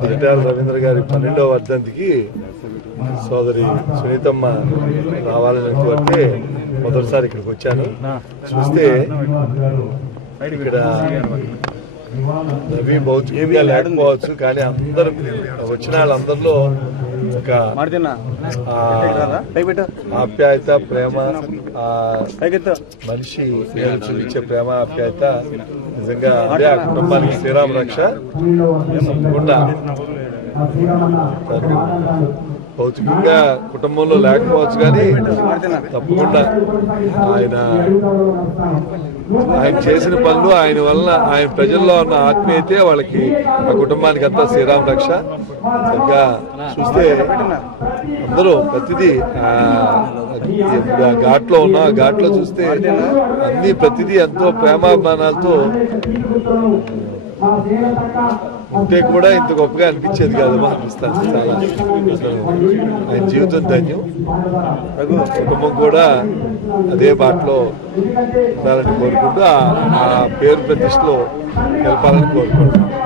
పరిటాల రవీంద్ర గారి 12వ వర్ధంతికి సోదరి సునీతమ్మ రావాలని కోరితే మొదటిసారి ఇక్కడికి వచ్చాను. చూస్తే ఇక్కడ రవి భౌతికంగా లేకపోవచ్చు, కానీ అందరూ వచ్చిన వాళ్ళందరిలో ఒక ఆప్యాయత, ప్రేమ, మనిషి చూపించే ప్రేమ, ఆప్యాయత నిజంగా అదే ఆ కుటుంబానికి శ్రీరామ రక్ష. తప్పకుండా భౌతికంగా కుటుంబంలో లేకపోవచ్చు, కానీ తప్పకుండా ఆయన చేసిన పనులు, ఆయన వల్ల ఆయన ప్రజల్లో ఉన్న ఆత్మీయతే వాళ్ళకి ఆ కుటుంబానికి అంతా శ్రీరామ రక్ష. ఇంకా చూస్తే అందరూ ప్రతిదీ ఘాట్లో ఉన్న ఘాట్లో చూస్తే అన్ని ప్రతిదీ ఎంతో ప్రేమాభిమానాలతో ఉంటే కూడా ఇంత గొప్పగా అనిపించేది కాదమ్మా, అనిపిస్తాను. చాలా ఆయన జీవితం ధన్యం. కుటుంబం కూడా అదే బాటలో ఉండాలని కోరుకుంటూ ఆ పేరు ప్రతిష్టలో గెలపాలని కోరుకుంటున్నాను.